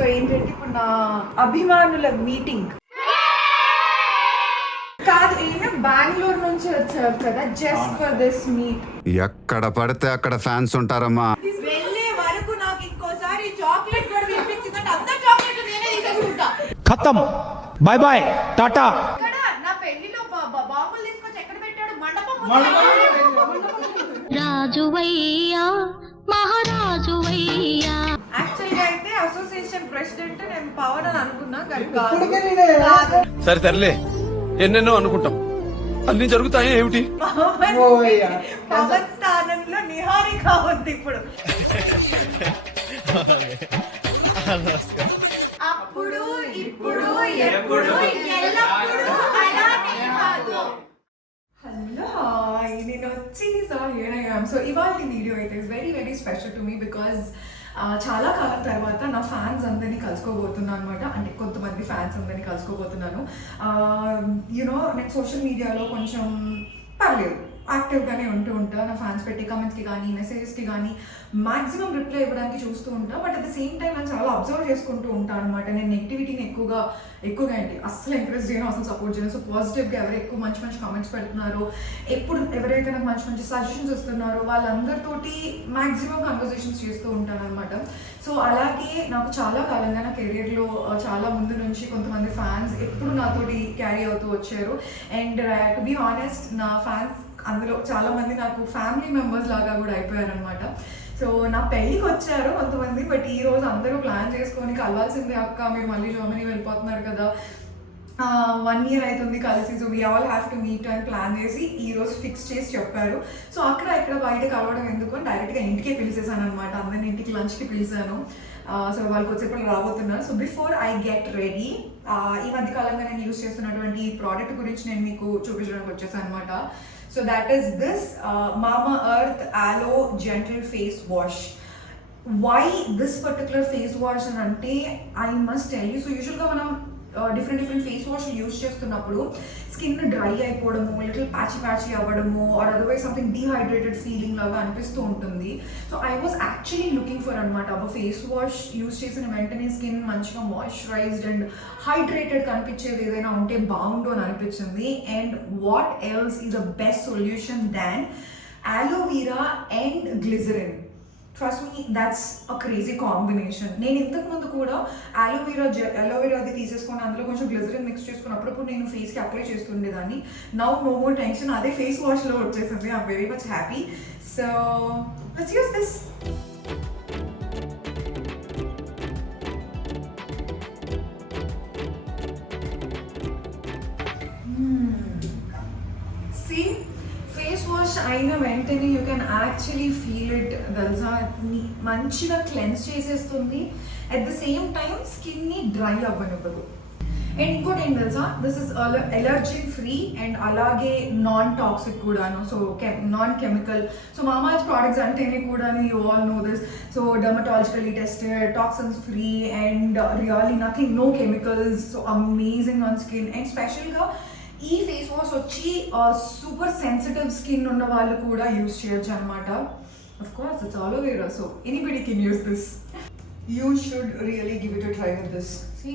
So ఏంటంటే ఇప్పుడు నా అభిమానుల మీటింగ్ కాదు, ఈయన బెంగళూరు నుంచి వచ్చారు కదా జస్ట్ ఫర్ దిస్ మీట్. ఎక్కడ పడితే అక్కడ ఫ్యాన్స్ ఉంటారమ్మా. వెళ్ళే వరకు నాకు ఇంకోసారి చాక్లెట్ కూడా వినిపించిందంటే అంత చాక్లెట్ నేనే తీసేసుకుంటా. ఖతం, బై బై, టాటా. ఇక్కడ నా పెళ్లిలో బాంబులు తీసుకొచ్చి ఎక్కడ పెట్టాడు? మండపం. రాజువయ్యా మహారాజువయ్యా. యాక్చువల్ గా అయితే అసోసియేషన్ ప్రెసిడెంట్ నేను పవన్ అని అనుకున్నా కానీ కాదు. సరే తరలే, ఎన్నెన్నో అనుకుంటాం, అన్ని జరుగుతాయి ఏమిటి? పవన్ స్థానంలో నిహారిక ఉంది ఇప్పుడు. అప్పుడు ఇప్పుడు ఎప్పుడు ఎల్లప్పుడు అలానే కాదు. హలో, నేను వచ్చి సో ఇవాళ వీడియో అయితే is very very special to me because చాలా కాలం తర్వాత నా ఫ్యాన్స్ అందరినీ కలుసుకోబోతున్నాను అనమాట. అంటే కొంతమంది ఫ్యాన్స్ అందరినీ కలుసుకోబోతున్నాను. యూనో నేను సోషల్ మీడియాలో కొంచెం పర్లేదు యాక్టివ్గానే ఉంటూ ఉంటాను. నా ఫ్యాన్స్ పెట్టే కమెంట్స్కి కానీ మెసేజెస్కి కానీ మ్యాక్సిమం రిప్లై ఇవ్వడానికి చూస్తూ ఉంటాను. But at the same time నేను చాలా అబ్జర్వ్ చేసుకుంటూ ఉంటాను అనమాట. నేను నెగిటివిటీని ఎక్కువగా ఏంటి అస్సలు ఎంకరేజ్ చేయను, అసలు సపోర్ట్ చేయను. సో పాజిటివ్గా ఎవరు ఎక్కువ మంచి మంచి కామెంట్స్ పెడుతున్నారో, ఎప్పుడు ఎవరైతే నాకు మంచి మంచి సజెషన్స్ ఇస్తున్నారో వాళ్ళందరితోటి మ్యాక్సిమం కన్వర్జేషన్స్ చేస్తూ ఉంటాను అనమాట. సో అలాగే నాకు చాలా కాలంగా నా కెరీర్లో చాలా ముందు నుంచి కొంతమంది ఫ్యాన్స్ ఎప్పుడు నాతోటి క్యారీ అవుతూ వచ్చారు. అండ్ టు బీ ఆనెస్ట్, నా ఫ్యాన్స్ అందులో చాలామంది నాకు ఫ్యామిలీ మెంబర్స్ లాగా కూడా అయిపోయారు అనమాట. సో నా పెళ్ళికి వచ్చారు కొంతమంది, బట్ ఈ రోజు అందరూ ప్లాన్ చేసుకొని కలవాల్సిందే అక్క, మీరు మళ్ళీ జర్మనీ వెళ్ళిపోతున్నారు కదా, 1 year అవుతుంది కలిసి, so we all have to meet అని ప్లాన్ చేసి ఈరోజు ఫిక్స్ చేసి చెప్పారు. సో అక్కడ ఇక్కడ బయట కలవడం ఎందుకు అని డైరెక్ట్గా ఇంటికే పిలిచేసాను అనమాట. అందరిని ఇంటికి లంచ్కి పిలిచాను. సో వాళ్ళకి వచ్చేప్పుడు రాబోతున్నారు. So before I get ready, ఈ మధ్య కాలంగా నేను యూజ్ చేస్తున్నటువంటి ఈ ప్రోడక్ట్ గురించి నేను మీకు చూపించడానికి వచ్చేసాను అనమాట. So that is this Mamaearth Aloe Gentle Face Wash. Why this particular face wash ante I must tell you. So usually మనం different face wash యూజ్ చేస్తున్నప్పుడు స్కిన్ డ్రై అయిపోవడము, లిటిల్ ప్యాచీ అవ్వడము, or otherwise something dehydrated feeling లాగా అనిపిస్తూ ఉంటుంది. So I was actually looking for అనమాట ఒక face wash use చేసిన వెంటనే స్కిన్ మంచిగా మాయిశ్చరైజ్డ్ అండ్ హైడ్రేటెడ్ కనిపించేది ఏదైనా ఉంటే బాగుండు అని అనిపించింది. And what else is a best solution than aloe vera and glycerin. Trust me, that's a crazy combination. నేను ఇంతకుముందు కూడా అలోవెరాది తీసేసుకొని అందులో కొంచెం గ్లిజరిన్ మిక్స్ చేసుకుని అప్పుడప్పుడు నేను ఫేస్కి అప్లై చేస్తుండేదాన్ని. నౌ నో మోర్ టెన్షన్, అదే ఫేస్ వాష్లో వచ్చేసింది. I'm very much happy. So let's use this. See, face wash అయిన వెంటనే you can actually feel it. తెలుసా, మంచిగా క్లెన్స్ చేసేస్తుంది, అట్ ద సేమ్ టైం స్కిన్ని డ్రై అవ్వనివ్వదు. అండ్ ఇంకోటి ఏం తెలుసా, this is allergy free and అలాగే నాన్ టాక్సిక్ కూడాను. So non chemical. So Mamaearth products అంటేనే కూడా you all know this. So dermatologically tested, toxins free and really nothing, no chemicals. So amazing on skin. And స్పెషల్గా ఈ face wash వచ్చి super sensitive skin ఉన్న వాళ్ళు కూడా use చేయొచ్చు అనమాట. Of course it's aloe vera, so anybody can use this. You should really give it a try with this. See,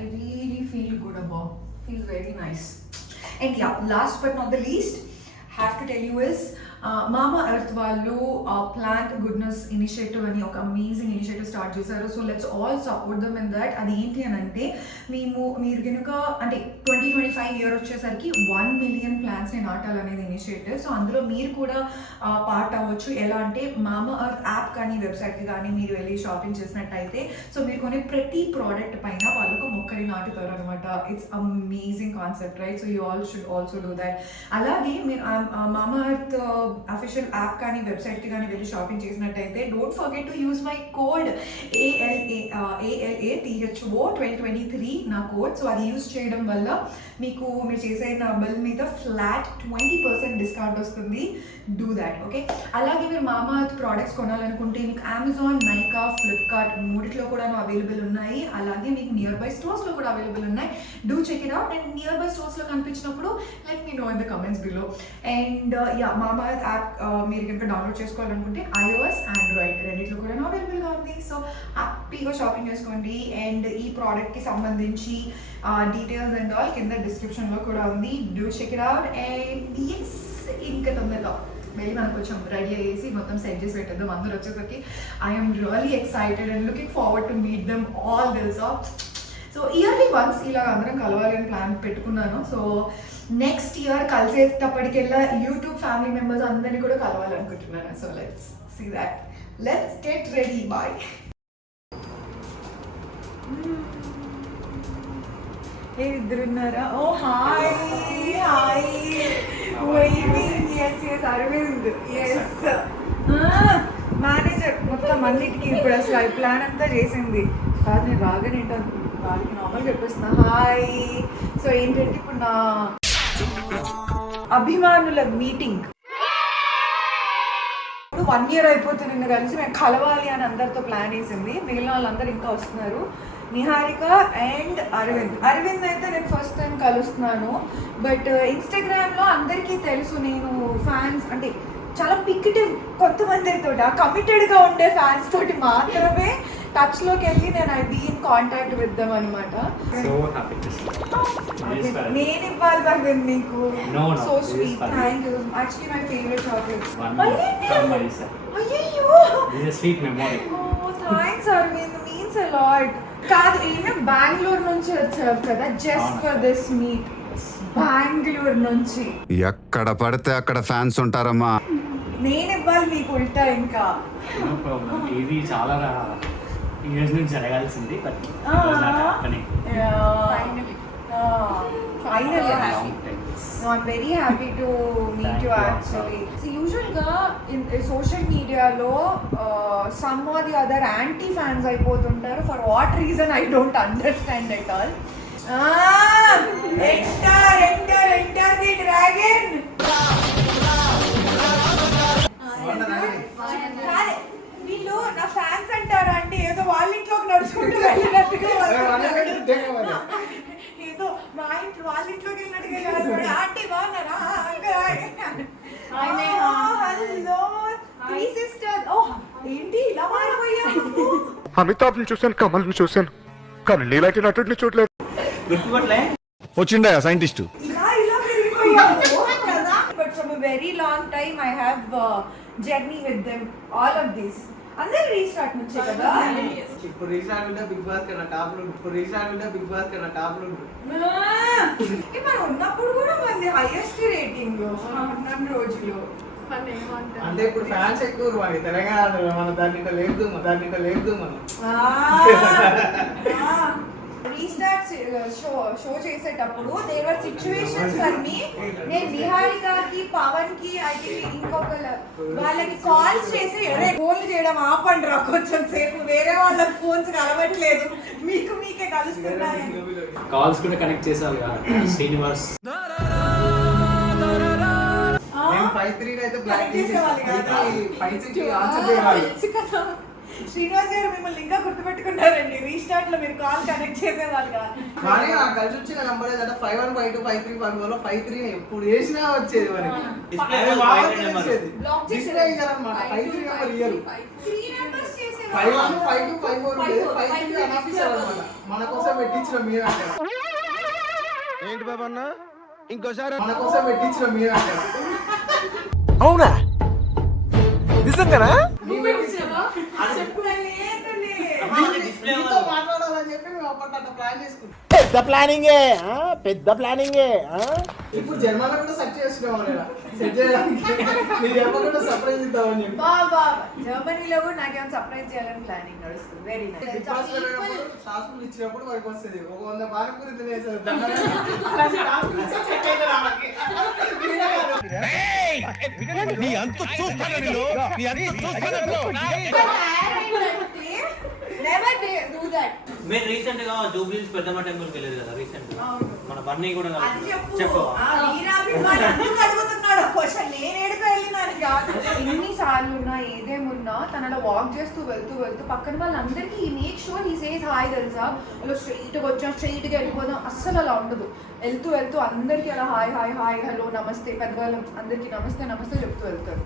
I really feel good about, feel very nice. And yeah, last but not the least, have to tell you is Mamaearth వాళ్ళు plant goodness initiative అని ఒక amazing initiative start చేశారు. So let's all support them in that. అది ఏంటి అని అంటే, మీరు కనుక అంటే 2025 year వచ్చేసరికి 1 million ప్లాంట్స్ని నాటాలనేది ఇనిషియేటివ్. సో అందులో మీరు కూడా పార్ట్ అవ్వచ్చు. ఎలా అంటే Mamaearth యాప్ కానీ వెబ్సైట్కి కానీ మీరు వెళ్ళి షాపింగ్ చేసినట్టయితే, సో మీరు కొనే ప్రతి ప్రోడక్ట్ పైన వాళ్ళు ఒక మొక్కని నాటుతారు అనమాట. It's amazing concept, right? So you all should also do that. అలాగే మీరు Mamaearth అఫీషియల్ యాప్ కానీ వెబ్సైట్కి కానీ వెళ్ళి షాపింగ్ చేసినట్టయితే don't forget to use my code ALATHO 2023 నా కోడ్. సో అది యూజ్ చేయడం వల్ల మీరు చేసే నా బిల్ మీద ఫ్లాట్ 20% డిస్కౌంట్ వస్తుంది. Do that, okay? అలాగే మీరు Mamaearth ప్రోడక్ట్స్ కొనాలనుకుంటే మీకు అమెజాన్, నైకా, ఫ్లిప్కార్ట్ మూడిట్లో కూడా అవైలబుల్ ఉన్నాయి. అలాగే మీకు నియర్ బై స్టోర్స్లో కూడా అవైలబుల్ ఉన్నాయి. Do check it out. And nearby స్టోర్స్లో కనిపించినప్పుడు let me know in the comments below. And yeah, Mamaearth app మీరు కనుక డౌన్లోడ్ చేసుకోవాలనుకుంటే iOS, Android రెండిట్లో కూడా అవైలబుల్గా ఉంది. సో హ్యాపీగా షాపింగ్ చేసుకోండి. అండ్ ఈ ప్రోడక్ట్కి సంబంధించి డీటెయిల్స్ అండ్ ఆల్ కింద డిస్క్రిప్షన్లో కూడా ఉంది. Do check it out. And yes ఇంకా తొందరగా వెళ్ళి మనం కొంచెం రెడీ అయ్యేసి మొత్తం సెట్ చేసి పెట్టేద్దాం. అందరూ వచ్చేసరికి I'm really excited and looking forward to meet them all తెలుసా. సో ఇయర్లీ వన్స్ ఇలా అందరం కలవాలి అని ప్లాన్ పెట్టుకున్నాను. సో నెక్స్ట్ ఇయర్ కలిసేటప్పటికెల్లా యూట్యూబ్ ఫ్యామిలీ మెంబర్స్ అందరినీ కూడా కలవాలనుకుంటున్నాను. So let's see that. Let's get ready. Bye. ఏ ఇద్దరున్నారా? Oh hi hi waiting. Yes Aravind. Yes manager మొత్తం అన్నిటికీ ఇప్పుడు అసలు ఈ ప్లాన్ అంతా చేసింది కాదు. నేను రాగానే వాళ్ళకి నార్మల్గా చెప్పేస్తున్నా హాయ్. సో ఏంటంటే ఇప్పుడు నా అభిమానుల మీటింగ్ 1 year అయిపోతుంది. నిన్న కలిసి మేము కలవాలి అని అందరితో ప్లాన్ వేసింది. మిగిలిన వాళ్ళందరూ ఇంకా వస్తున్నారు. నిహారిక అండ్ అరవింద్ అయితే నేను ఫస్ట్ టైం కలుస్తున్నాను. బట్ ఇన్స్టాగ్రామ్లో అందరికీ తెలుసు నేను ఫ్యాన్స్ అంటే చాలా పిక్టివ్ కొంతమందితో కమిటెడ్గా ఉండే ఫ్యాన్స్ తోటి మాత్రమే టచ్లోకి వెళ్ళి నేను I be in contact with them అనమాట. నేను ఇవ్వాలి అరవింద్ నీకు. So sweet. Thank you. Actually my favourite chocolates. అయ్యో thanks Aravind, means a lot. కాదు ఈయన బెంగళూరు నుంచి వచ్చారు కదా just for this meet. Bengaluru నుంచి. ఎక్కడ పడితే అక్కడ ఫ్యాన్స్ ఉంటారమ్మా. నేను ఇవ్వాలి మీకు ఉల్టా. ఇంకా ఇది చాలా ఇయర్స్ నుంచి జరగాల్సింది. Finally. No, I'm very happy to meet you actually. So usually in social media lo some or the other anti fans అయిపోతుంటారు. For what reason I don't understand at all. Enter the dragon. వీళ్ళు నా fans అంటారా అంటే ఏదో వాళ్ళ ఇంట్లోకి నడుచుకుంటూ వెళ్ళినట్టుగా ఏదో మా ఇంట్లో వాళ్ళ ఇంట్లోకి వెళ్ళినట్టుగా కాదు. ఆంటీ బాగున్నారా? Hello 3 sisters. ఓ ఏంటి ఇలా మారిపోయావు? అమితాబ్ని చూశాను, కమల్ని చూశాను, కానీ నీలాంటి నటుడిని చూడలేదు. వచ్చిండా సైంటిస్ట్. ఇలా పెరిగిపోయావు కదా. But from a very long time I have journey with them, all of this. అందరూ రీస్టార్ట్ నుంచే కదా. ఇప్పుడు రీస్టార్ట్ ఉంటే బిగ్ బాస్ కన్నా టాప్ లో, ఇప్పుడు రీస్టార్ట్ ఉంటే బిగ్ బాస్ కన్నా టాప్ లో. మనం ఉన్నప్పుడు కూడా మంది హైయెస్ట్ రేటింగ్ ఉన్న రోజులు. అంటే ఇప్పుడు ఫ్యాన్స్ ఎక్కువ మనకి తెలంగాణ. మన దాంట్లో లేదు మనం రీస్టార్ట్ షో చేసేటప్పుడు there were situations for me. నేను నిహారికకి పవన్ కి అయితే ఇంకొక వాళ్ళకి కాల్స్ చేసి ఫోన్లు చేయడం ఆపండి రా కొంచెం సేపు, వేరే వాళ్ళకి ఫోన్స్ కలవట్లేదు, మీకే కలుస్తున్నాయి. కాల్స్ కూడా కనెక్ట్ చేసారు శ్రీనివాస్. 5-3 అయితే బ్లాక్ చేసేవాళ్ళు కదా. 5-3 ఆన్సర్ చేయాలి. శ్రీనివాస్ గారు మిమ్మల్ని ఇంకా గుర్తుపెట్టుకున్నారండి. రీస్టార్ట్ లో మీరు కాల్ కనెక్ట్ చేసేవాళ్ళు కాదు. కానీ ఆ కలిసి వచ్చిన నంబర్ ఏదంటే 5152 53 54 53 ఎప్పుడు చేసినా వచ్చేది మనకి. Black display అయ్యారన్నమాట. 53 నెంబర్ ఇయ్యరు. 3 నంబర్స్ చేసేవాళ్ళు. 51 52 54 లేదు, 53 అనాఫీసారన్నమాట. మన కోసం పెట్టించిన మీరు అంటారు. ఏంటి బాబు అన్న ఇంకోసారి మన కోసం పెట్టించిన మీరు అంటారు. అవునా నిజంగానా? మీతో మాట్లాడాలని చెప్పి మేము అప్పట్లో ప్లాన్ చేసుకుంటాం. పెద్ద ప్లానింగే. ఇప్పుడు జర్మన్లో కూడా సెట్ చేస్తున్నాం. సెట్ చేయడానికి మీరు చెప్పకుండా సర్ప్రైజ్ ఇద్దామని చెప్పి. జర్మనీలో కూడా నాకేమైనా సర్ప్రైజ్ చేయాలని ప్లానింగ్ నడుస్తుంది. Very nice. టాస్కులు ఇచ్చినప్పుడు మనకి వస్తుంది. 100 పానీపూరి తినేసారు. Never do that. మీరు రీసెంట్ గా జూబ్లీస్ పెద్దమ్మ టెంపుల్ కి వెళ్ళారు కదా రీసెంట్ గా. మన బన్నీ కూడా చెప్పు. అడుగుతున్నాడు క్వశ్చన్. నేను ఏడుకు వెళ్ళినాను కాదు. ఎన్ని సార్లు ఉన్నా ఏదేమున్నా తనలో వాక్ చేస్తూ వెళ్తూ పక్కన వాళ్ళందరికీ ఈ మేక్ షూర్ ఈ సేస్ హాయ్ తెలుసా. అలా స్ట్రైట్గా వచ్చాం, స్ట్రైట్గా వెళ్ళిపోదాం, అస్సలు అలా ఉండదు. వెళ్తూ అందరికీ అలా హాయ్ హాయ్ హాయ్ హలో నమస్తే, పెద్దవాళ్ళం అందరికీ నమస్తే చెప్తూ వెళ్తారు.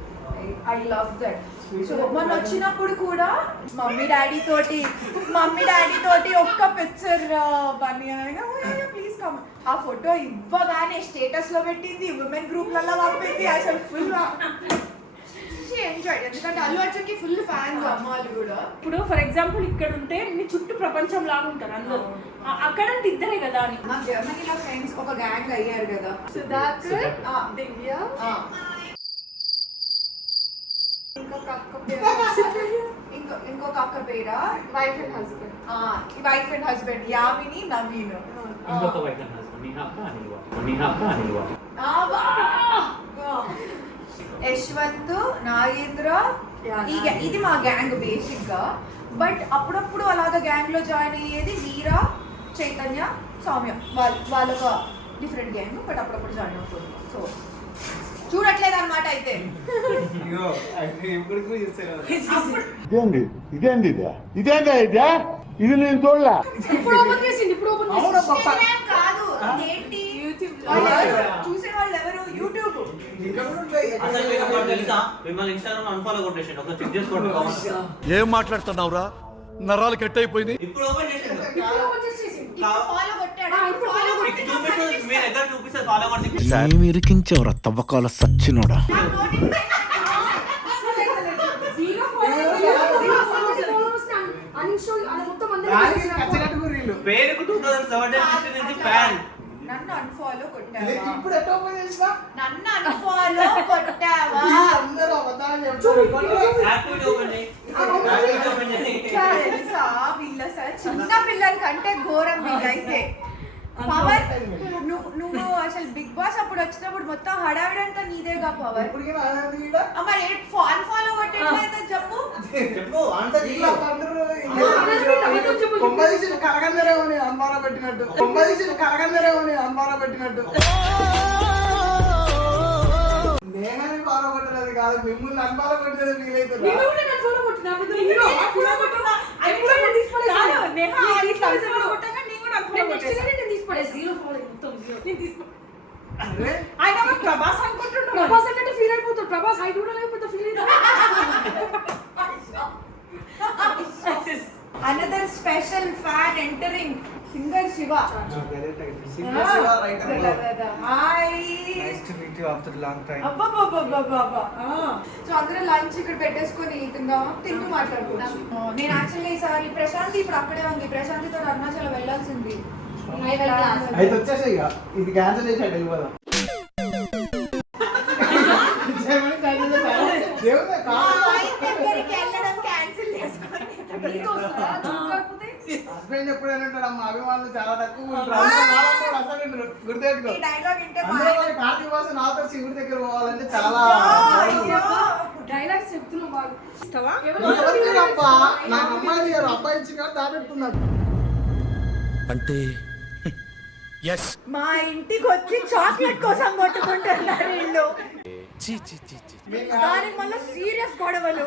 I love that. సో మొన్న వచ్చినప్పుడు కూడా మమ్మీ డాడీ తోటి ఒక్క పిక్చర్ బన్నీ అనగా ప్లీజ్ కమ్. ఆ ఫోటో ఇవ్వగానే స్టేటస్ లో పెట్టింది, ఉమెన్ గ్రూప్లలో పంపింది. అసలు ఫుల్ ఎంజాయ్, ఎందుకంటే అల్లు అర్జున్ కి ఫుల్ ఫ్యాన్స్ అమ్మాయిలు కూడా. ఇప్పుడు ఫర్ ఎగ్జాంపుల్ ఇక్కడ ఉంటే నీ చుట్టూ ప్రపంచం లాగా ఉంటారు అందరూ, అక్కడ అంటే ఇద్దరే కదా అని. మా జర్మనీలో ఫ్రెండ్స్ ఒక గ్యాంగ్ అయ్యారు కదా, సుధాకర్, దివ్య, ఇంకొక అక్క పేరా wife and husband Yamini, Naveen. ఇంకొక వైఫ్ అండ్ హస్బెండ్ నిహాక అనిల్వా. యశ్వంత్, నాగేంద్ర, ఇది మా గ్యాంగ్ బేసిక్ గా. బట్ అప్పుడప్పుడు అలాగా గ్యాంగ్ లో జాయిన్ అయ్యేది వీరా, చైతన్య, సౌమ్య. వాళ్ళొక డిఫరెంట్ గ్యాంగ్, బట్ అప్పుడప్పుడు జాయిన్ అవుతుంది. సో చూడట్లేదు అనమాట అయితే. ఇది నేను చూడలే. ఇప్పుడు ఓపెన్ చేసింది, ఇప్పుడు ఓపెన్ కాదు, ఏంటి చూసే వాళ్ళు ఎవరు? యూట్యూబ్. అసలు మీకు ఒకటి తెలుసా, మిమ్మల్ని ఇన్స్టాగ్రామ్ అన్ఫాలో కొట్టేసిండు. ఒకసారి చెక్ చేసుకోండి కామెంట్స్. ఏం మాట్లాడుతున్నావురా, నరాలు కట్ అయిపోయింది. ఇప్పుడు ఓపెన్ చేసిండు. ఫాలో కొట్టాడు. మీకు చూపిస్తుంది, మీ దగ్గర చూపిస్తుంది ఫాలోవర్స్. ఏమి ఇరికించావురా తవ్వకాల సచ్చినోడా. పేరుకు 2017 నుంచి ఫ్యాన్. నన్ను అన్ఫాలో కొట్టావా? ఇప్పుడు ఎట్లా ఓపెన్ చేసినా నన్ను అన్ఫాలో కొట్టావా? అందరూ అబద్ధాలు చెప్తారు. యాక్టివిటీ ఓపెన్ చేయి. యాక్టివిటీ ఓపెన్ చేయి. తెలుసా వీళ్ళ సార్ చిన్న పిల్లల కంటే ఘోరం వీళ్ళైతే. పవర్ నువ్వు అసలు బిగ్ బాస్ అప్పుడు వచ్చినప్పుడు మొత్తం హడావిడంతా నీదేగా పవర్. ఇప్పటికీ మరి ఫాన్ ఫాలో కొట్టేట్లయితే చెప్పు. చెప్పు ఆన్సర్ చెయ్యి. కొంపదీసిన కలగందరేమని అన్మారా పెట్టినట్టు. నేనని ఫాలో కొట్టలేదు కాదు, మిమ్మల్ని అన్మారా కొట్టేది ఫీల్ ప్రభాస్ అనుకుంటున్నాడు. ప్రభాస్ అంటే ఫీల్ అయిపోతాడు. ప్రభాస్ హైట్ కూడా లేకపోతే feel Another special fan entering, singer Shiva. Hi. Nice to meet you after a long time. అబ్బబ్బబ్బబ్బబ్బబ్బా. సో అందరూ లంచ్ ఇక్కడ పెట్టేసుకొని తింటూ మాట్లాడుకోవచ్చు. నేను యాక్చువల్లీ ఈసారి ప్రశాంతి ఇప్పుడు అక్కడే ఉంది. ప్రశాంతితో అరుణాచలం వెళ్ళాల్సింది. అయితే వచ్చేసాయి ఇక, ఇది క్యాన్సిల్ చేసాడు వెళ్ళిపోదాం. దగ్గరికి వెళ్ళడం క్యాన్సిల్ చేసుకోండి. హస్బెండ్ ఎప్పుడైనా ఉంటాడు, అమ్మ అభిమానులు చాలా తక్కువ అసలు గుర్తెట్టుకో. ఈ డైలాగ్ వింటే కార్తీక మాసం నాతో శివుడి దగ్గర పోవాలంటే చాలా డైలాగ్స్ చెప్తున్నావు బాగా. నాకు అమ్మాయి గారు అబ్బాయి ఇచ్చి కానీ దాపెట్టుకున్నాడు. అంటే మా ఇంటికి వచ్చి చాక్లెట్ కోసం కొట్టుకుంటున్నారు వీళ్ళు. దానికి మళ్ళీ సీరియస్ గొడవలు.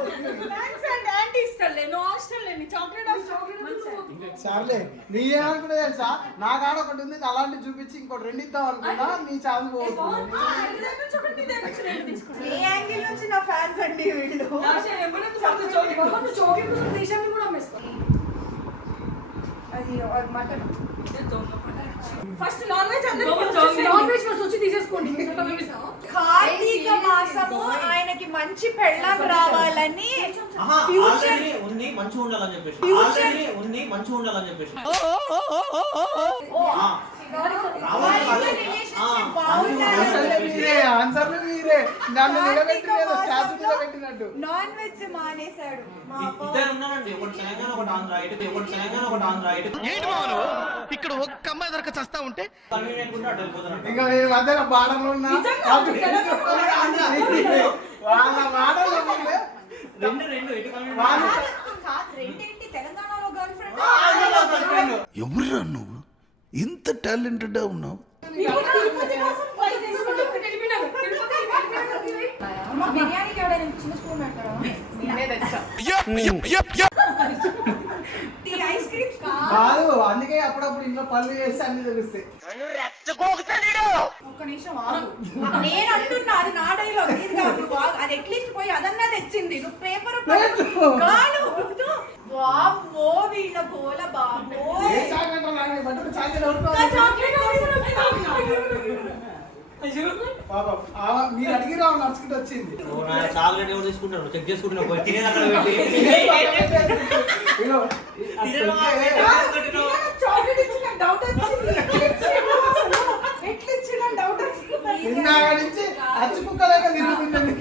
సర్లే నీ ఏమనుకున్నా తెలుసా, నా కాడ ఒకటి ఉంది అలాంటి చూపించి ఇంకోటి రెండు ఇద్దాం అనుకున్నా, నీ ఛాన్స్ పోతుంది. ఏ యాంగిల్ నుంచి నా ఫ్యాన్స్ అండి వీళ్ళు. అది mutton first non veg non veg వచ్చి తీసేసుకోండి. కార్తీక మాసము ఆయనకి మంచి పెళ్ళం రావాలని ఆల్రెడీ ఉంది మంచిగా ఉండాలని చెప్పేసి ఆన్సర్లు మీరే నన్ను నిలబెట్టినట్టు స్టాచ్యూ నిలబెట్టినట్టు. నాన్ వెజ్ మానేశాడు. ఇద్దరు ఉన్నారండి, ఒకటి తెలంగాణ ఒకటి ఆంధ్ర ఇక్కడ ఒక్క అమ్మాయి దొరక చస్తా ఉంటే కన్వీనియంట్ ఉంటే అటు వెళ్ళిపోతారంట. ఇంకా నేను మధ్యలో బాణంలో ఉన్నా వాళ్ళ మాటలు రెండు ఎటు రెండేంటి తెలంగాణలో గర్ల్ ఫ్రెండ్. ఎవరురా నువ్వు ఇంత టాలెంటెడ్ ఉన్నావు? బిర్యానీకి ఎవడైనా చిన్న స్పూన్ పెట్టారా? నేనే తెచ్చా. ఐస్ క్రీమ్స్ కాదు అందుకే అప్పుడప్పుడు ఇంట్లో పనులు చేస్తే అన్ని తెలుస్తాయి. ఒక్క నిమిషం ఆగు. నేను అంటున్నా అది నా డైలాగ్ ఇది కాదు. నువ్వు ఆగు. అది అట్లీస్ట్ పోయి అదన్నా తెచ్చింది. నువ్వు పేపర్ వామ్మో వీళ్ళ గోల బాబో. ఏ చాక్లెట్ రాని బట్టలు చాక్లెట్ అవుతావు. పాపం మీరు అడిగిరా నడుచుకుంటూ వచ్చింది. చాక్లెట్ ఎవరు తీసుకుంటారు చెక్ చేసుకుంటున్నావు పోయి తినేది అక్కడ పెట్టి ఇగో, చాక్లెట్ ఇచ్చిన డౌట్ వచ్చింది. ఎట్లా ఇచ్చిన డౌట్ వచ్చింది. ఇందాక నుంచి అచ్చు కుక్కలేక తిరుగుతుంది.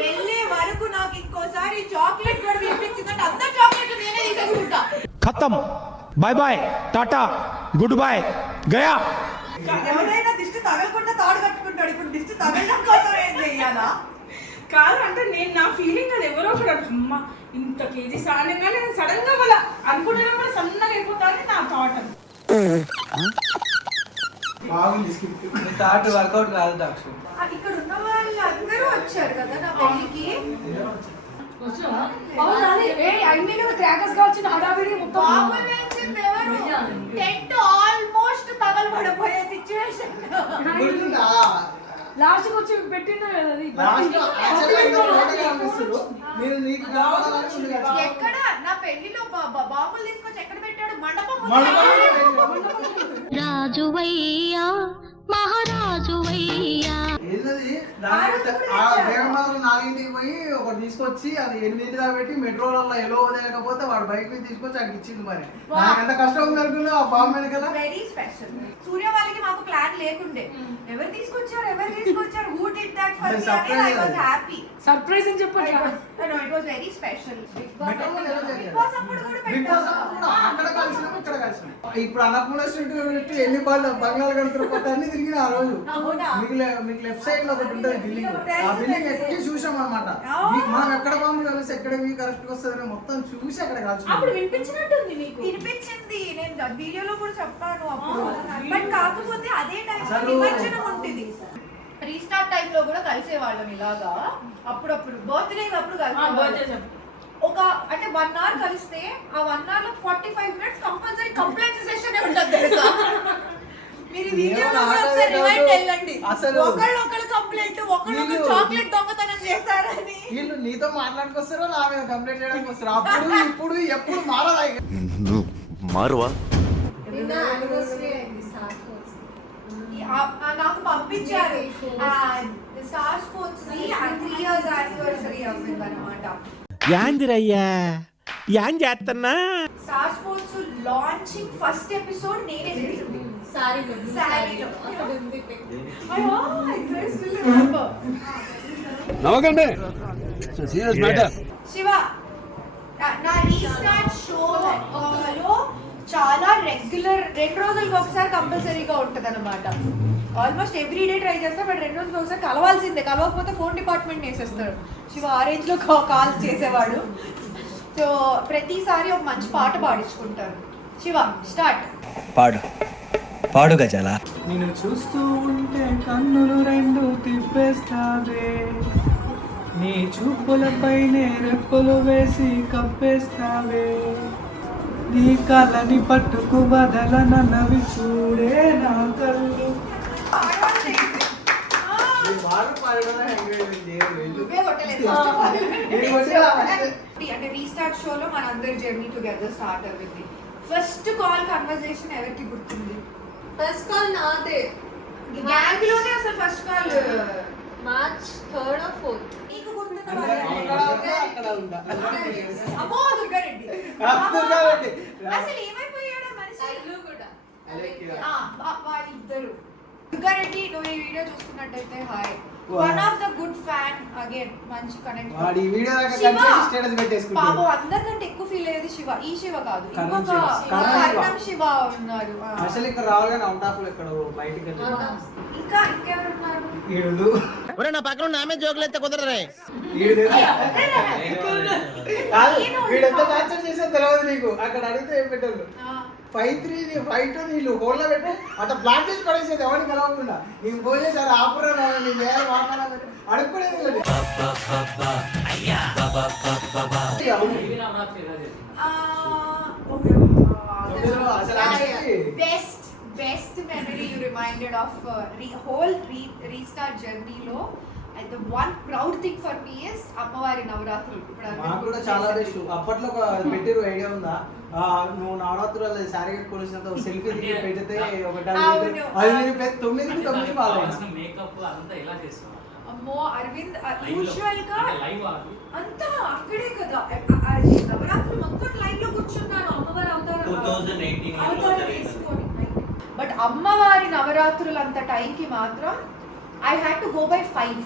వెళ్ళే వరకు నాకు ఇంకోసారి చాక్లెట్ కూడా వినిపించిందంటే అందరు చాక్లెట్ నేనే తీసేసుకుంటా. ఖతం బాయ్ బాయ్ టాటా గుడ్ బాయ్ గయా. ఎవరైనా దిష్టి తగలకుండా తాడు కట్టుకుంటాడు. ఇప్పుడు దిష్టి తగలడం కోసం ఏం చెయ్యాలా? కాదు అంటే నేను నా ఫీలింగ్ అది ఎవరో ఒకరు అమ్మ ఇంత కేజీ సాధనంగా నేను సడన్ గా వాళ్ళ అనుకుంటున్నప్పుడు సన్నగా అయిపోతా అని నా థాట్. బాగుంది స్కిప్. థాట్ వర్కౌట్ కాదు దాక్ష. ఇక్కడ ఉన్న వాళ్ళు అందరూ వచ్చారు కదా నా పెళ్ళికి. టెంట్ ఆల్మోస్ట్ తగలబడిపోయే సిచ్యువేషన్. లాస్ట్ వచ్చి పెట్టినా కదా అది. లాస్ట్ యాక్చువల్లీ అనిపిస్తుంది. మీరు నీకు కావాలని ఉంది కదా. ఎక్కడ నా పెళ్లిలో బాంబులు తీసుకొచ్చి ఎక్కడ పెట్టాడు? మండపం రాజువయ్యా మహారాజువయ్యా. ఏంటది వేగంబాబు 4ంటికి పోయి ఒకటి తీసుకొచ్చి అది 8 దాకా పెట్టి మెట్రోలలో ఎలో లేకపోతే వాడు బైక్ మీద తీసుకొచ్చి అక్కడికి ఇచ్చింది. మరి నాకు ఎంత కష్టం ఉంది అనుకున్నా ఆ బాంబు మీద కదా. Very special. సూర్య వాళ్ళకి మాకు ప్లాన్ లేకుండే. ఎవరు తీసుకొచ్చారు who did that for me అని ఐ వాస్ హ్యాపీ. సర్ప్రైజ్ అని చెప్పండి. No it was very special. Bigg Boss అప్పుడు కూడా బిగ్ బాస్ అప్పుడు అక్కడ కలిసినాం ఇక్కడ కలిసినాం. ఇప్పుడు అన్నపూర్ణ స్ట్రీట్ పెట్టి ఎన్ని బంగాళాలు కడుతున్న అన్ని తిరిగిన ఆ రోజు. మీకు లెఫ్ట్ సైడ్ లో ఒకటి ఉంటుంది బిల్డింగ్. ఆ బిల్డింగ్ ఎక్కి చూసాం అనమాట. మనం ఎక్కడ బాంబులు కలిసి ఎక్కడ మీకు కరెక్ట్ వస్తుంది మొత్తం చూసి అక్కడ కలిసి అప్పుడు వినిపించినట్టుంది మీకు. వినిపించింది. నేను వీడియోలో కూడా చెప్పాను అప్పుడు. బట్ కాకపోతే అదే టైంలో నిమజ్జనం ఉంటుంది. రీస్టార్ట్ టైంలో కూడా కలిసేవాళ్ళం ఇలాగా. అప్పుడప్పుడు బర్త్డే అప్పుడు కలిసేవాళ్ళం. ఒక అంటే 1 అవర్ కలిస్తే ఆ 1 అవర్ లో 45 మినిట్స్ కంపల్సరీ కంప్లైంట్ సెషన్ ఉంటుంది తెలుసా. మీరు వీడియోలో కూడా ఒకసారి రివైండ్ వెళ్ళండి. ఒకళ్ళు కంప్లైంట్ ఒకళ్ళు చాక్లెట్ దొంగతనం చేస్తారని. వీళ్ళు నీతో మాట్లాడుకొస్తారో నా మీద కంప్లైంట్ చేయడానికి వస్తారు. అప్పుడు ఇప్పుడు ఎప్పుడు మారదా మారువా నాకు పంపించారు స్టార్ స్పోర్ట్స్ 3 years యానివర్సరీ అవుతుంది అనమాట. యాందిరయ్యా యాన్ చేస్తున్నా. Star sports launching first episode నేనే చేసింది సారీలో. నవ్వకండి సీరియస్ మ్యాటర్. శివ నా రీస్టార్ట్ షోలో చాలా రెగ్యులర్ 2 రోజులకు ఒకసారి కంపల్సరీగా ఉంటుంది అనమాట. ఆల్మోస్ట్ ఎవ్రీ డే ట్రై చేస్తా. బట్ 2 రోజులకు ఒకసారి కలవాల్సిందే. కలవకపోతే ఫోన్ డిపార్ట్మెంట్ వేసేస్తాడు. శివ ఆ రేంజ్ లో కాల్స్ చేసేవాడు. సో ప్రతిసారి ఒక మంచి పాట పాడించుకుంటారు. శివ స్టార్ట్. పాడు గజాల. నేను చూస్తూ ఉంటే కన్నులు 2 తిప్పేస్తావే. నీ చూపులపైనే రెప్పలు వేసి కప్పేస్తావే. నీ కళ్ళని పట్టుకు వదలనవి చూడే నా కళ్ళు. అంటే రీస్టార్ట్ షోలో మన అందరి జర్నీ టుగెదర్ స్టార్ట్ అవ్వింది. ఫస్ట్ కాల్ కన్వర్సేషన్ ఎవరికి గుర్తుంది? ఫస్ట్ కాల్ నాదే. గ్యాంగ్ లోనే అసలు first call March 3rd or 4th. నీకు గుర్తున్న అమ్మో దుర్గారెడ్డి. దుర్గారెడ్డి అసలు ఏమైపోయాడు మనిషి? కూడా వాళ్ళిద్దరు. దుర్గారెడ్డి నువ్వు ఈ వీడియో చూస్తున్నట్టయితే hi. One of the good fan again మంచి కనెక్ట్. వాడి వీడియో దాకా కంటెంట్ స్టేటస్ పెట్టేసుకుంటాడు. పాపం అందరికంటే ఎక్కువ ఫీల్ అయ్యేది శివ. ఈ శివ కాదు ఇంకొక కరణం శివ ఉన్నారు. అసలు ఇక్కడ రావాలి కానీ అవుట్ ఆఫ్ లో ఇక్కడ బయటికి వెళ్ళి ఇంకా ఇంకెవరు ఉన్నారు? ఈడు నా పక్కన నామే జోకులు అయితే కుదరరే. వీడు ఎంత టార్చర్ చేసా తెలియదు నీకు. అక్కడ అడిగితే ఏం పెట్టారు 5-3 ఫైట్ వీళ్ళు హోల్లో పెట్టి అట్లా బ్లాక్ చేసి పడేసేది ఎవరికి కలవకుండా నేను పోయేసారి ఆపురా నేను వేరే మాట్లాడాలి అడుక్కునేది లేదు. దేవి నవరాత్రి ఎలా చేసింది? అసలు actually best memory you reminded of whole restart జర్నీలో the one proud thing for me is అమ్మవారి నవరాత్రులు. ఇప్పుడు నాకు కూడా చాలా బెస్ట్. అప్పట్లో ఒక పెట్టిరు ఐడియా ఉందా, నువ్వు నవరాత్రులు శారీ కట్టుకోవాల్సినంత సెల్ఫీ దిగి పెడితే ఒకటి అది 9 ఫాలో అసలు మేకప్ అంతా ఎలా చేస్తావు? అమ్మో అరవింద్ యూజువల్ గా లైవ్ అంతా అక్కడే కదా నవరాత్రులు మొత్తం లైవ్ లో కూర్చున్నాను అమ్మవారి 2018 అవతారం వేసుకొని. బట్ అమ్మవారి నవరాత్రులు అంత టైంకి మాత్రం I had to go by 5.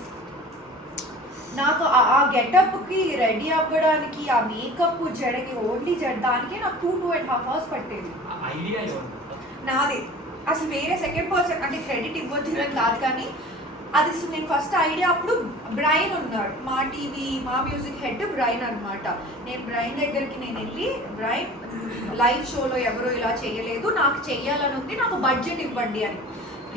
నాకు ఆ గెటప్కి రెడీ అవ్వడానికి ఆ మేకప్ జడకి ఓన్లీ దానికే నాకు 2.5 hours పట్టేది. ఐడియా నాది అసలు వేరే సెకండ్ పర్సన్ అంటే క్రెడిట్ ఇవ్వద్దు అని కాదు, కానీ అది నేను ఫస్ట్ ఐడియా అప్పుడు బ్రైన్ ఉన్నాడు, మా టీవీ మా మ్యూజిక్ హెడ్ బ్రైన్ అనమాట. నేను బ్రైన్ దగ్గరికి వెళ్ళి బ్రైన్ లైవ్ షోలో ఎవరో ఇలా చేయలేదు, నాకు చెయ్యాలని ఉంది, నాకు బడ్జెట్ ఇవ్వండి అని.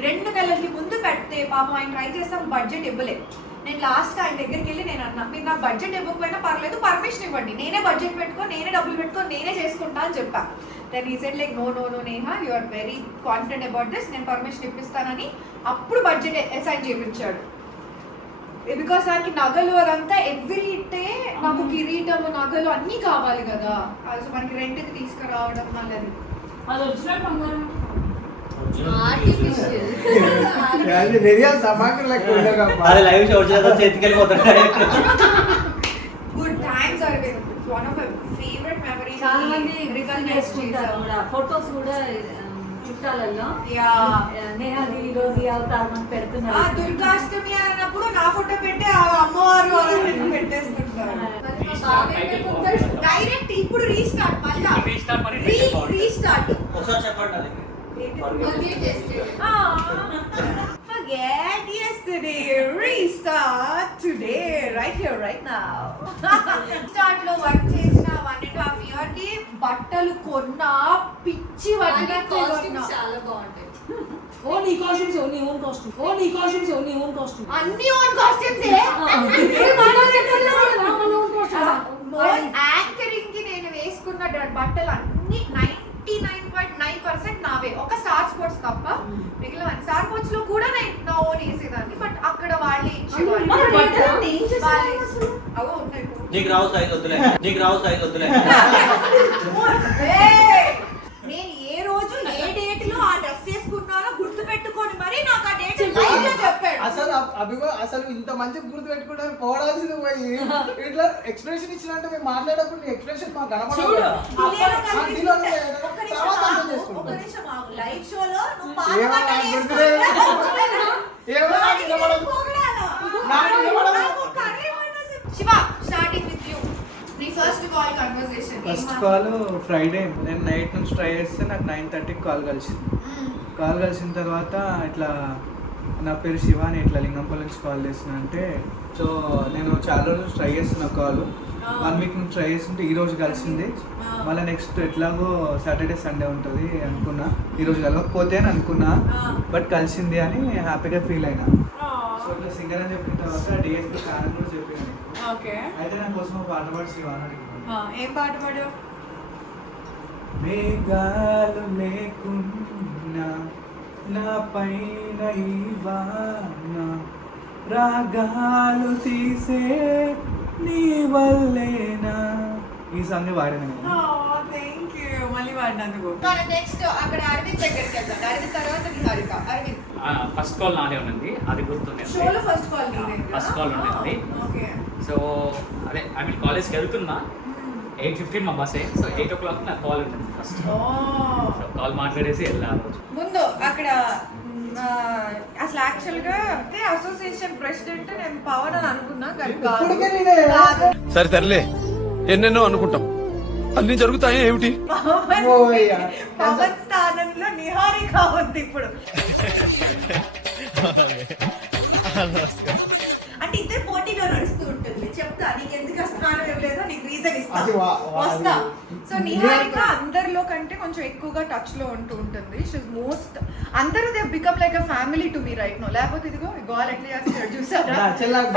2 నెలలకి ముందు పెడితే పాపం ఆయన ట్రై చేస్తాం, బడ్జెట్ ఇవ్వలేదు. నేను లాస్ట్గా ఆయన దగ్గరికి వెళ్ళి నేను అన్నా, మీరు నాకు బడ్జెట్ ఇవ్వకపోయినా పర్లేదు, పర్మిషన్ ఇవ్వండి, నేనే బడ్జెట్ పెట్టుకొని నేనే డబ్బులు పెట్టుకొని నేనే చేసుకుంటా అని చెప్పా. Then he said like no Neha you are very confident about this, నేను పర్మిషన్ ఇప్పిస్తానని అప్పుడు బడ్జెట్ అసైన్ చేయించాడు. బికాస్ దానికి నగలు అదంతా ఎవ్రీ డే నాకు కిరీటము నగలు అన్నీ కావాలి కదా, అసలు మనకి రెంట్కి తీసుకురావడం మళ్ళీ అది వచ్చినట్టు బంగారం అది లైవ్ షో చేతికి వెళ్ళిపోతాడు. Good thanks Aravind, one of my favourite memory. చాలా మంది రికాల్ చేసుకుంటారు కూడా ఫొటోస్ కూడా చుట్టాలలో నేహాది ఈ రోజు ఈ అవతారం అని పెడుతున్నారు. దుర్గాష్టమి అన్నప్పుడు నా ఫోటో పెట్టి ఆ అమ్మవారు అలాంటివి పెట్టేస్తుంటారు. డైరెక్ట్ ఇప్పుడు రీస్టార్ట్ మళ్ళా రీస్టార్ట్ ఒకసారి చెప్పండి అది. Forget yesterday, restart today, right here, right now. Start లో వర్క్ చేసిన 1.5 year కి బట్టలు కొన్నా పిచ్చి పట్టినట్టు కొన్నా. చాలా బాగుంటాయి. ఓన్ ఈ costumes own own costume own ఈ కాస్ట్యూమ్స్ ఓన్ కాస్ట్యూమ్ అన్ని ఓన్ కాస్ట్యూమ్స్ యాంకరింగ్ కి నేను వేసుకున్న బట్టలు అన్ని 99.9% నావే, ఒక స్టార్ స్పోర్ట్స్ తప్ప మిగిలిన స్టార్ స్పోర్ట్స్ లో కూడా నేను నా ఓన్ వేసేదాన్ని. బట్ అక్కడ వాళ్ళే ఇచ్చేవాళ్ళు. అవో ఉన్నాయి. నీకు రావు సైజ్ వద్దులే, నీకు రావు సైజ్ వద్దులే. నేను ఏ రోజు ఏ డేట్ లో ఆ డ్రెస్ వేసుకున్నానో గుర్తు పెట్టుకొని మరి నాకు ఆ డేట్ లైవ్ లో చెప్పాడు. అసలు అభిగో అసలు ఇంత మంచి గుర్తు పెట్టుకోవడానికి పోవడాల్సింది పోయి ఇట్లా ఎక్స్ప్రెషన్ ఇచ్చినట్టు మేము మాట్లాడేటప్పుడు నీ ఎక్స్ప్రెషన్ మాకు కనపడదు. లైవ్ షోలో శివ స్టార్టింగ్ విత్ యూ, నీ first call conversation. First call Friday నేను నైట్ నుంచి ట్రై చేస్తే నాకు 9:30కి కాల్ కలిసింది. కాల్ కలిసిన తర్వాత ఇట్లా నా పేరు శివ అని ఇట్లా లింగంపల్లి నుంచి కాల్ చేసిన అంటే, సో నేను చాలా రోజులు ట్రై చేస్తున్నా కాల్, 1 week నుంచి ట్రై చేస్తుంటే ఈరోజు కలిసింది. మళ్ళీ నెక్స్ట్ ఎట్లాగో సాటర్డే సండే ఉంటుంది అనుకున్నా, ఈరోజు కలవకపోతే అని అనుకున్నా, బట్ కలిసింది అని హ్యాపీగా ఫీల్ అయినా. సో ఇట్లా సింగర్ అని చెప్పిన తర్వాత డిఎస్పీ ఫ్యాన్ కూడా చెప్పాను. అయితే నా కోసం ఒక పాట పాడు శివ అని అడిగాను. ఏం పాట పాడు? మేఘాలు లేకున్నా నా పైన ఈ వాన రాగాలు తీసే నీ వల్లేనా, ఈ సాంగ్ వాడిన. థ్యాంక్ యూ మళ్ళీ వాడినందుకు. నెక్స్ట్ అక్కడ అరవింద్ దగ్గరికి వెళ్తాం. అరవింద్ తర్వాత నిహారిక. అరవింద్ ఫస్ట్ కాల్ నాదే ఉన్నది, అది గుర్తుంది. షోలో ఫస్ట్ కాల్ నీదే. ఫస్ట్ కాల్ ఉన్నది. ఓకే. సో అదే ఐ మీన్ కాలేజ్కి వెళ్తున్నా, 8:15 మా బస్సే. సో 8 o'clock నాకు కాల్ ఉంటుంది ఫస్ట్. సో కాల్ మాట్లాడేసి వెళ్ళాను. ముందు అక్కడ అసలు యాక్చువల్గా అసోసియేషన్ ప్రెసిడెంట్ నేను పవన్ అని అనుకున్నా, కానీ కాదు. సరే తరలే, ఎన్నెన్నో అనుకుంటాం, అన్ని జరుగుతాయి ఏమిటి? పవన్ స్థానంలో నిహారిక ఉంది ఇప్పుడు. అంటే ఇద్దరు పోటీలో నడుస్తూ ఉంటుంది. చెప్తా నీకు ఎందుకు స్థానం ఇవ్వలేదో నీకు రీజన్ ఇస్తా అది వస్తా. సో నిహారిక అందరిలో కంటే కొంచెం ఎక్కువగా టచ్ లో ఉంటుంది. షీఈ్ మోస్ట్ అందరూ they become like a family to me right no. లేకపోతే ఇదిగో గోల్ ఎట్లా చేస్తాడు చూసారా,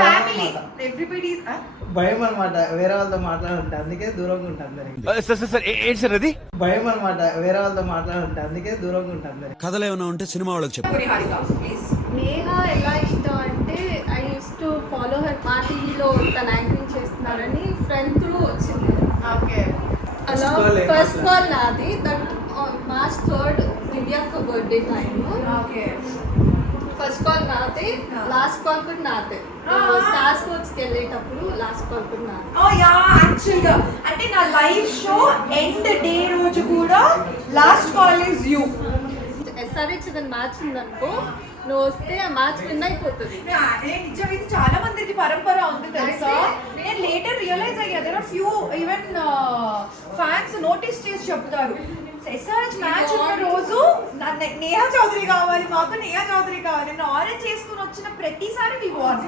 ఫ్యామిలీ ఎవ్రీబడి. భయం అనమాట వేరే వాళ్ళతో మాట్లాడుంటే, అందుకే దూరంగా ఉంటుంది. సార్ ఏంటి సార్ అది? భయం అనమాట వేరే వాళ్ళతో మాట్లాడుంటే, అందుకే దూరంగా ఉంటుంది. కథలు ఏమైనా ఉంటే సినిమా వాళ్ళకి చెప్పు. నిహారిక ప్లీజ్. నేహ ఎలా ఇష్టం అంటే I use to follow her. మా టీవీలో తన యాంకరింగ్ చేస్తున్నారని ఫ్రెండ్ త్రూ వచ్చింది. ఓకే. అలా ఫస్ట్ కాల్ నాది. దట్ March 3rd దివ్యాక్క birthday time. Okay. First call నాదే, లాస్ట్ కాల్ కూడా నాదే. స్టార్ స్పోర్ట్స్కి వెళ్ళేటప్పుడు లాస్ట్ కాల్ కూడా నాదే. ఓ యా, యాక్చువల్గా అంటే నా లైవ్ షో ఎండ్ డే రోజు కూడా last call is you. SRH ఏదైనా మ్యాచ్ ఉందనుకో, నువ్వు వస్తే ఆ మ్యాచ్ విన్ అయిపోతుంది. నిజం, ఇది చాలా మందికి పరంపర ఉంది తెలుసా. నేను లేటర్ రియలైజ్ అయ్యా there are few even fans notice చేసి చెప్తారు SRH మ్యాచ్ ఉన్న రోజు నేహా చౌదరి కావాలి, మాకు నేహా చౌదరి కావాలి. నేను ఆరెంజ్ చేసుకుని వచ్చిన ప్రతిసారి we won.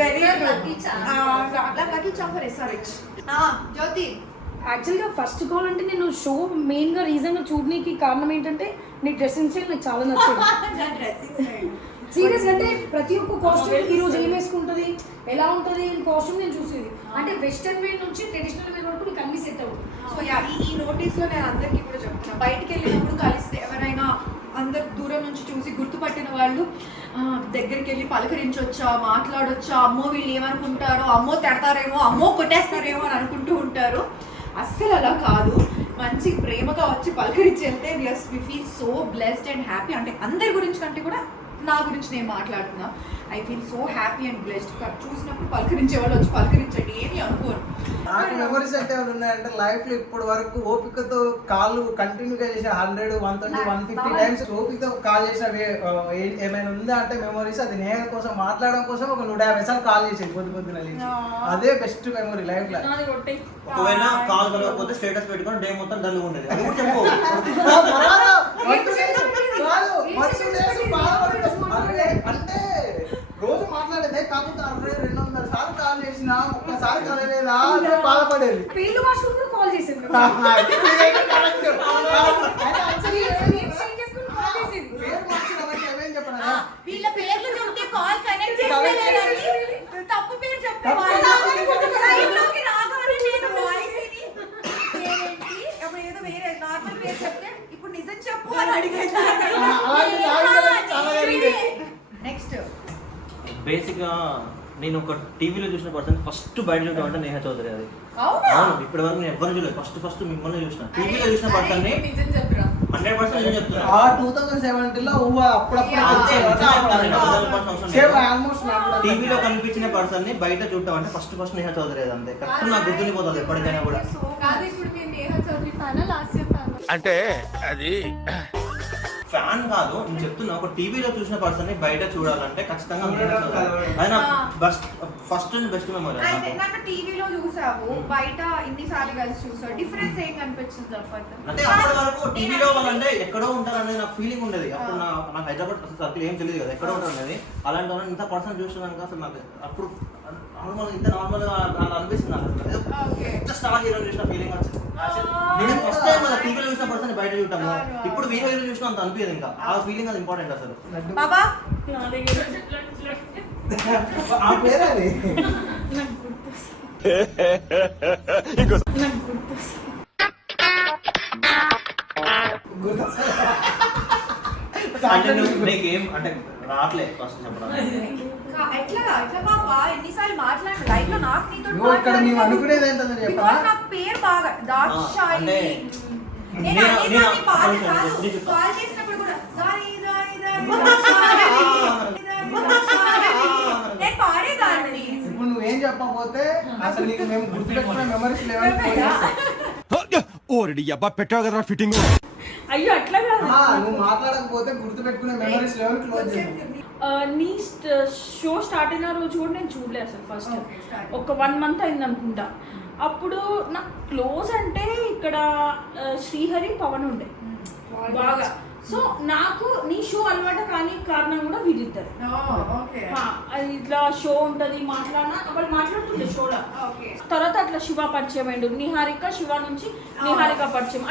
Very lucky champ for SRH. Jyothi, యాక్చువల్గా ఫస్ట్ కాల్ అంటే నేను షో మెయిన్గా రీజన్గా చూడడానికి కారణం ఏంటంటే నీ డ్రెస్సింగ్ స్టైల్ నాకు చాలా నచ్చింది. సీరియస్గా అంటే ప్రతి ఒక్క కాస్ట్యూమ్ ఈరోజు ఏం వేసుకుంటుంది, ఎలా ఉంటుంది కాస్ట్యూమ్ నేను చూసేది. అంటే వెస్టర్న్ వేర్ నుంచి ట్రెడిషనల్ వేర్ వరకు నీకు అన్ని సెట్ అవుతుంది. సో యా, ఈ నోటీస్లో నేను అందరికీ కూడా చెప్తున్నా, బయటికి వెళ్ళినప్పుడు కలిస్తే ఎవరైనా అందరు దూరం నుంచి చూసి గుర్తుపట్టిన వాళ్ళు దగ్గరికి వెళ్ళి పలకరించొచ్చా, మాట్లాడొచ్చా, అమ్మో వీళ్ళు ఏమనుకుంటారో, అమ్మో తిడతారేమో, అమ్మో కొట్టేస్తారేమో అని అనుకుంటూ ఉంటారు. అస్సలు అలా కాదు. మంచి ప్రేమగా వచ్చి పలకరించి వెళ్తే we feel so blessed and happy. అంటే అందరి గురించి కంటే కూడా నా గురించి నేను మాట్లాడుతున్నా. I feel so happy and blessed. చూసినప్పుడు పలకరించే వాళ్ళు వచ్చి పలకరించండి, ఏమి అనుకోరు. నాకు మెమరీస్ అంటే ఏమైనా ఉన్నాయంటే లైఫ్ లో ఇప్పటి వరకు ఓపికతో కాల్ కంటిన్యూగా చేసిన 100, 120, 150 టైమ్స్ ఓపికతో కాల్ చేసిన ఏమైనా ఉందా అంటే మెమరీస్, అది నేహ కోసం మాట్లాడడం కోసం ఒక 150 సార్లు కాల్ చేసేది పొద్దున లేచి. అదే బెస్ట్ మెమరీ లైఫ్ లో. ఒకవేళ కాల్ కలవకపోతే స్టేటస్ పెట్టుకొని డే మొత్తం డల్ ఉండేది. అది కూడా చెప్పు. అంటే రోజు మాట్లాడేదే, కాకపోతే 200 సార్లు కాల్ చేసిన ఒక్కసారి కలలేదా బాధపడేది. పేర్లు వాష్రూమ్ కూడా కాల్ చేసింది. వీళ్ళ పేర్లు చెప్తే కాల్ కనెక్ట్ చేస్తలేరని తప్పు పేరు చెప్పేవాళ్ళు. రాగానే నేను వాయిస్ ఇది ఏంటి, అప్పుడు ఏదో వేరే నార్మల్ పేరు చెప్తే ఇప్పుడు నిజం చెప్పు అని అడిగేది. నెక్స్ట్ బేసిక్గా నేను ఒక టీవీలో చూసిన పర్సన్ ఫస్ట్ బయట చూడడం అంటే నేహా చౌదరి. అది అవునా? అవును, ఇప్పటి వరకు నేను ఎవరు చూడలేదు. ఫస్ట్ మిమ్మల్ని చూసిన టీవీలో చూసిన పర్సన్ ని 100% నేను చెప్తున్నా. 2017లో అప్పుడప్పుడు టీవీలో కనిపించిన పర్సన్ ని బయట చూడటం అంటే ఫస్ట్ నేహా చౌదరి. అది అంతే కరెక్ట్, నాకు గుర్తుండిపోతుంది ఎప్పటికైనా కూడా. కాదు, ఇప్పుడు మీరు నేహా చౌదరి ఫ్యానా లాస్ట్ ఇయర్ ఫ్యానా? అంటే అది ఫ్యాన్ కాదు, నేను చెప్తున్నా. ఒక టీవీలో చూసిన పర్సన్ ని బయట చూడాలంటే ఖచ్చితంగా నేహా చౌదరి. అది నా ఫస్ట్ అండ్ బెస్ట్ మెమరీ. అయితే నన్ను టీవీలో చూసావు, బయట ఇన్నిసార్లు కలిసి చూసావు, డిఫరెన్స్ ఏం కనిపించింది చెప్పండి. అంటే అప్పటి వరకు టీవీలో వాళ్ళంటే ఎక్కడో ఉంటారు అనేది నాకు ఫీలింగ్ ఉండేది. అప్పుడు నాకు హైదరాబాద్ సర్కిల్ ఏం తెలియదు కదా, ఎక్కడో ఉంటారు అనేది. అలాంటి వాళ్ళని ఇంత పర్సన్ చూస్తున్నాను అసలు నాకు అప్పుడు నార్మల్ ఇంత నార్మల్గా అలా అనిపిస్తుంది. నాకు స్టార్ హీరో చూసిన ఫీలింగ్ వచ్చింది. నేను ఫస్ట్ టైం కదా టీవీలో చూసిన పర్సన్ బయట చూడటము. ఇప్పుడు వీడియో చూసిన అంత అనిపించదు. ఇంకా ఆ ఫీలింగ్ అది ఇంపార్టెంట్ అసలు. బాబా ఆ పేరు అది అంటే నీకేం అంటే రావట్లేదు ఫస్ట్ చెప్పడం. ఎట్లా బాబా ఎన్నిసార్లు మాట్లాడిన లైఫ్ లో నాకు నీతో ఇక్కడ మేము అనుకునేది ఏంటంటే చెప్పనా, నాకు పేరు బాగా దాక్షాయి. అంటే నేను కాల్ చేసినప్పుడు కూడా నేను పాడేదాన్ని. ఇప్పుడు నువ్వేం చెప్పకపోతే అసలు నీకు మేము గుర్తుపెట్టుకున్న మెమరీస్ లేవని ఓరెడి అబ్బా పెట్టావు కదా ఫిట్టింగ్. అయ్యో అట్లా కాదు, నువ్వు మాట్లాడకపోతే గుర్తుపెట్టుకునే మెమరీస్ లేవని క్లోజ్ చేయండి. నీ షో స్టార్ట్ అయిన రోజు కూడా నేను చూడలేదు అసలు. ఫస్ట్ ఒక 1 month అయింది అనుకుంటా. అప్పుడు నాకు క్లోజ్ అంటే ఇక్కడ శ్రీహరి, పవన్ ఉండే బాగా. సో నాకు నీ షో అలవాటు కానీ కారణం కూడా వీళ్ళిద్దరు. ఓకే అది ఇట్లా షో ఉంటది మాట్లాడినా వాళ్ళు మాట్లాడుతుండే షోలో. తర్వాత అట్లా శివ పరిచయం అయిండు, నిహారిక శివ నుంచి నిహారిక పరిచయం,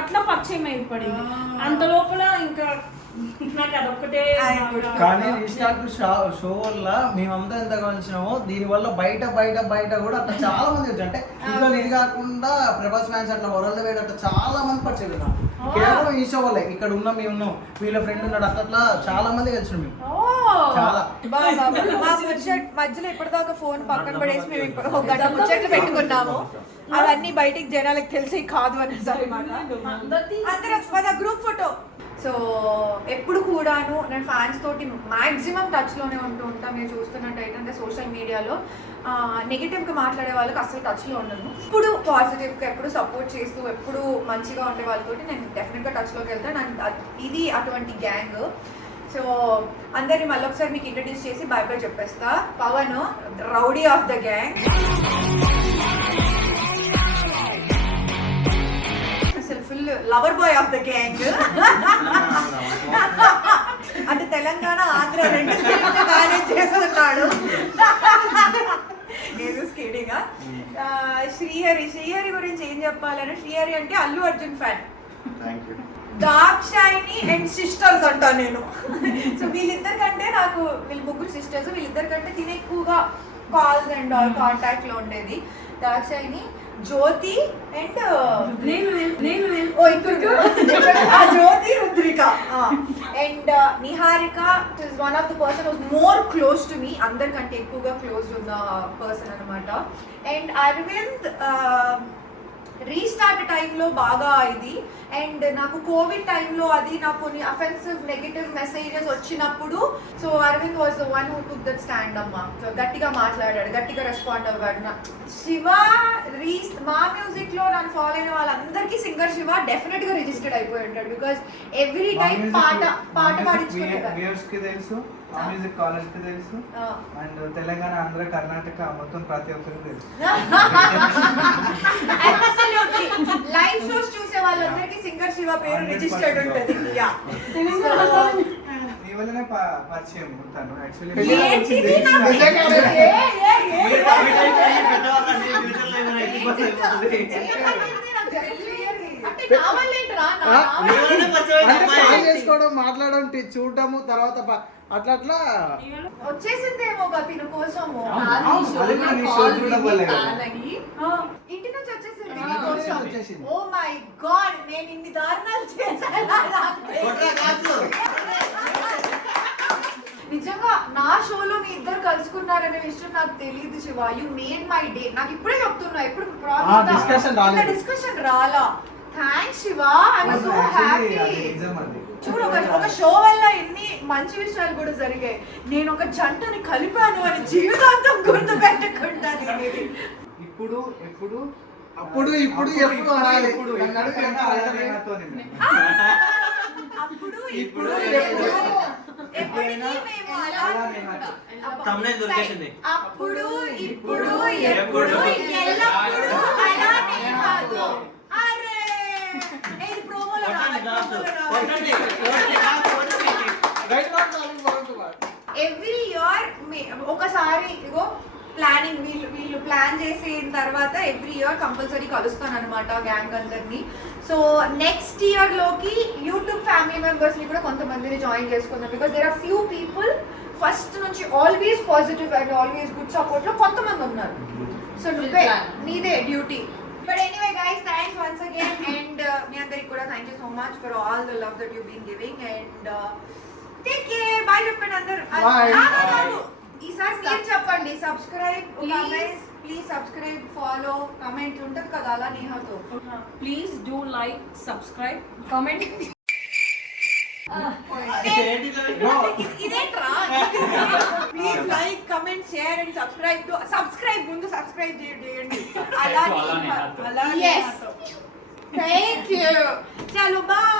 అట్లా పరిచయం అయిపోయింది. అంత లోపల ఇంకా నాకు అదొక్కటే. కానీ రీస్టార్ట్ షో వల్ల మేమంతా ఎంత గమనించినామో దీని వల్ల బయట కూడా అట్లా చాలా మంది వచ్చారు. అంటే ఇంట్లో ఇది కాకుండా ప్రభాస్ ఫ్యాన్స్ అట్లా వరల్డ్ వైడ్ అట్లా చాలా మంది పరిచయం ఉన్నారు. కేవలం ఈ షో వల్లే. ఇక్కడ ఉన్నాం, మేము ఉన్నాం, వీళ్ళ ఫ్రెండ్ ఉన్నాడు, అట్లా చాలా మంది కలిసినాం మేము. చాలా మధ్యలో ఇప్పటిదాకా ఫోన్ పక్కన పడేసి మేము ఇప్పుడు ఒక గంట ముచ్చట్లు పెట్టుకున్నాము. అవన్నీ బయటికి జనాలకు తెలిసి కాదు అనేసరి అందరూ గ్రూప్ ఫోటో. సో ఎప్పుడు కూడాను నేను ఫ్యాన్స్ తోటి మ్యాక్సిమం టచ్లోనే ఉంటూ ఉంటాను. మీరు చూస్తున్నట్టయితే అంటే సోషల్ మీడియాలో నెగిటివ్గా మాట్లాడే వాళ్ళకి అసలు టచ్లో ఉండను. ఇప్పుడు పాజిటివ్గా ఎప్పుడు సపోర్ట్ చేస్తూ ఎప్పుడు మంచిగా ఉండే వాళ్ళతోటి నేను డెఫినెట్గా టచ్లోకి వెళ్తాను. అండ్ ఇది అటువంటి గ్యాంగ్. సో అందరినీ మళ్ళీ ఒకసారి మీకు ఇంట్రడ్యూస్ చేసి బై బై చెప్పేస్తా. Pavan rowdy of the gang, అసలు full lover boy of the gang. అంటే తెలంగాణ ఆంధ్ర రెండు మేనేజ్ చేస్తున్నాడు. శ్రీహరి గురించి ఏం చెప్పాలని, శ్రీహరి అంటే Allu Arjun fan. Dakshayani and sisters అంటా నేను. సో వీళ్ళిద్దరికంటే నాకు వీళ్ళు ముగ్గురు సిస్టర్స్, వీళ్ళిద్దరికంటే తినే ఎక్కువగా కాల్స్ అండ్ ఆల్ కాంటాక్ట్ లో ఉండేది. Dakshayini, Jyothi and Jyothi, Rudrika and Niharika is one of the person was more close to me. అందరికంటే ఎక్కువగా క్లోజ్ ఉన్న పర్సన్ అనమాట. అండ్ అరవింద్ రీస్టార్ట్ టైంలో బాగా ఇది. అండ్ నాకు కోవిడ్ టైంలో అది నాకు కొన్ని అఫెన్సివ్ నెగటివ్ మెసేజెస్ వచ్చినప్పుడు so Aravind was the one who took that stand అమ్మా. సో గట్టిగా మాట్లాడాడు, గట్టిగా రెస్పాండ్ అవ్వాడు. శివ మా మ్యూజిక్ లో నన్ను ఫాలో అయిన వాళ్ళందరికీ సింగర్ శివ డెఫినెట్ గా రిజిస్టర్డ్ అయిపోయి ఉంటాడు. బికాస్ ఎవ్రీ టైం పాట కి తెలుసు, మా మ్యూజిక్ కాలేజ్ కి తెలుసు, అండ్ తెలంగాణ, ఆంధ్ర, కర్ణాటక మొత్తం ప్రతి ఒక్కరికి తెలుసు. లైవ్ షోస్ చూసే వాళ్ళందరికీ సింగర్ శివ పేరు రిజిస్టర్డ్ ఉంటుంది. నీ వల్లనే పరిచయం ఉంటాను యాక్చువల్లీ. మాట్లాడడం, చూడటము, తర్వాత అట్లా వచ్చేసిందేమో తిన కోసము. ఇంటి నుంచి వచ్చేసింది. ఓ మై గాడ్, నేను ఇన్ని దారుణాలు చేశాను. నిజంగా నా షోలో మీ ఇద్దరు కలుసుకున్నారనే విషయం నాకు తెలియదు Shiva. You made my day. నాకు ఇప్పుడే చెప్తున్నా, ఇప్పుడు డిస్కషన్ రాలా. Thanks Shiva, I'm so happy. చూడు, ఒక షో వల్ల ఎన్ని మంచి విషయాలు కూడా జరిగాయి. నేను ఒక జంటని కలిపాను అని జీవితాంతం గుర్తు పెట్టుకుంటాను. ఇప్పుడు ఎప్పుడు అప్పుడు ఇప్పుడు ఎప్పుడు అప్పుడు ఇప్పుడు ఎప్పటికీ మేము అప్పుడు ఇప్పుడు ఎప్పుడు ఎల్లప్పుడూ అలానే కాదు. అరే ఇది ప్రోమోలో ఎవ్రీ ఇయర్ ఒకసారి ఇగో ప్లానింగ్ వీళ్ళు ప్లాన్ చేసిన తర్వాత ఎవ్రీ ఇయర్ కంపల్సరీ కలుస్తాను అనమాట గ్యాంగ్ అందరినీ. సో నెక్స్ట్ ఇయర్ లోకి యూట్యూబ్ ఫ్యామిలీ మెంబర్స్ ని కూడా కొంతమందిని జాయిన్ చేసుకుందాం. Because there are few people first నుంచి always positive and always good support లో కొంతమంది ఉన్నారు. సో నువ్వే నీదే duty. But anyway guys, thanks once again and మీ అందరికి కూడా thank you so much for all the love that you've been giving and take care. Bye చెప్పండి అందరూ. ఈసారి మీరు చెప్పండి. Subscribe please, subscribe, follow, comment ఉంటుంది కదా అలా నేహాతో. Please do like, subscribe, comment. ఇదేంట్రా? Please like, comment, share and subscribe ముందు సబ్స్క్రైబ్ చేయండి. అలా థ్యాంక్ యూ. చలో బాయ్.